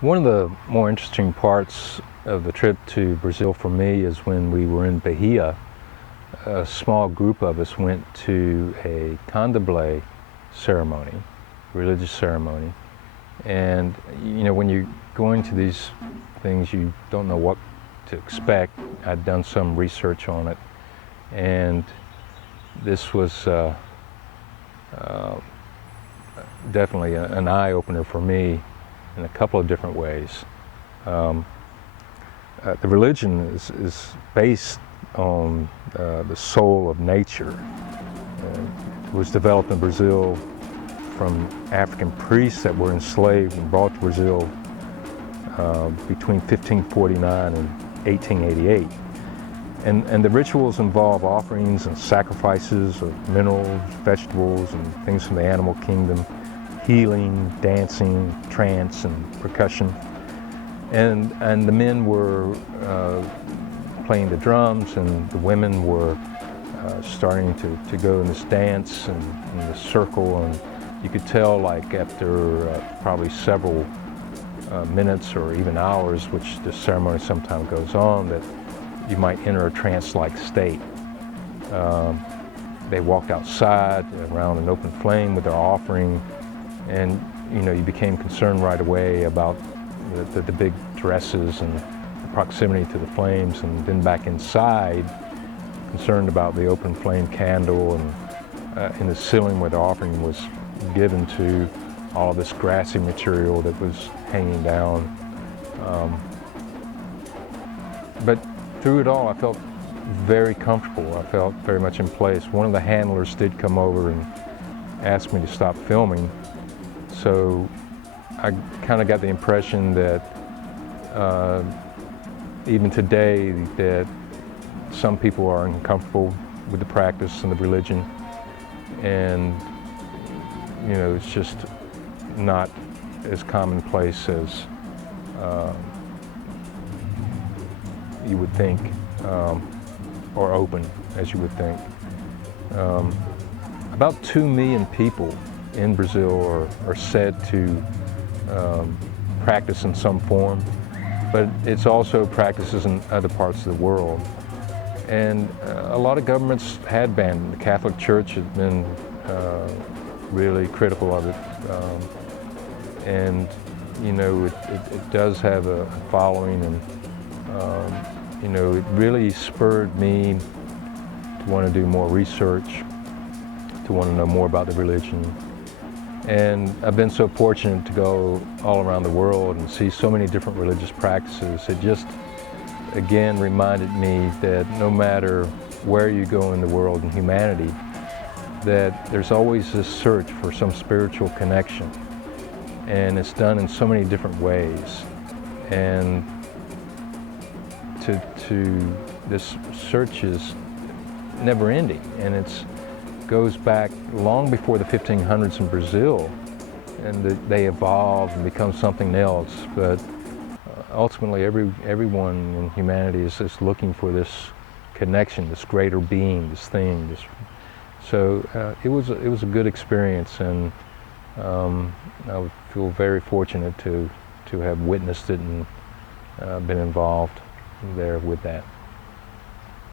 One of the more interesting parts of the trip to Brazil for me is when we were in Bahia. A small group of us went to a Candomblé ceremony, religious ceremony. And you know, when you go into these things, you don't know what to expect. I'd done some research on it, and this was definitely an eye-opener for me in a couple of different ways. The religion is based on the soul of nature. It was developed in Brazil from African priests that were enslaved and brought to Brazil between 1549 and 1888. And the rituals involve offerings and sacrifices of minerals, vegetables, and things from the animal kingdom, healing, dancing, trance, and percussion. And the men were playing the drums, and the women were starting to go in this dance and in the circle. And you could tell, like, after probably several minutes or even hours, which the ceremony sometimes goes on, that you might enter a trance-like state. They walked outside around an open flame with their offering, and you know, you became concerned right away about the big dresses and the proximity to the flames, and then back inside, concerned about the open flame candle, and in the ceiling where the offering was given to, all of this grassy material that was hanging down. But through it all, I felt very comfortable. I felt very much in place. One of the handlers did come over and ask me to stop filming. So I kind of got the impression that even today that some people are uncomfortable with the practice and the religion, and you know, it's just not as commonplace as you would think, or open as you would think. About 2 million people in Brazil are said to practice in some form, but it's also practices in other parts of the world. And a lot of governments had banned it. The Catholic Church has been really critical of it. And you know, it does have a following, and you know, it really spurred me to want to do more research, to want to know more about the religion. And I've been so fortunate to go all around the world and see so many different religious practices. It just, again, reminded me that no matter where you go in the world in humanity, that there's always this search for some spiritual connection. And it's done in so many different ways. And this search is never ending, and it goes back long before the 1500s in Brazil, and they evolved and become something else. But ultimately, everyone in humanity is just looking for this connection, this greater being, this thing. So it was a good experience, and I would feel very fortunate to have witnessed it and been involved there with that.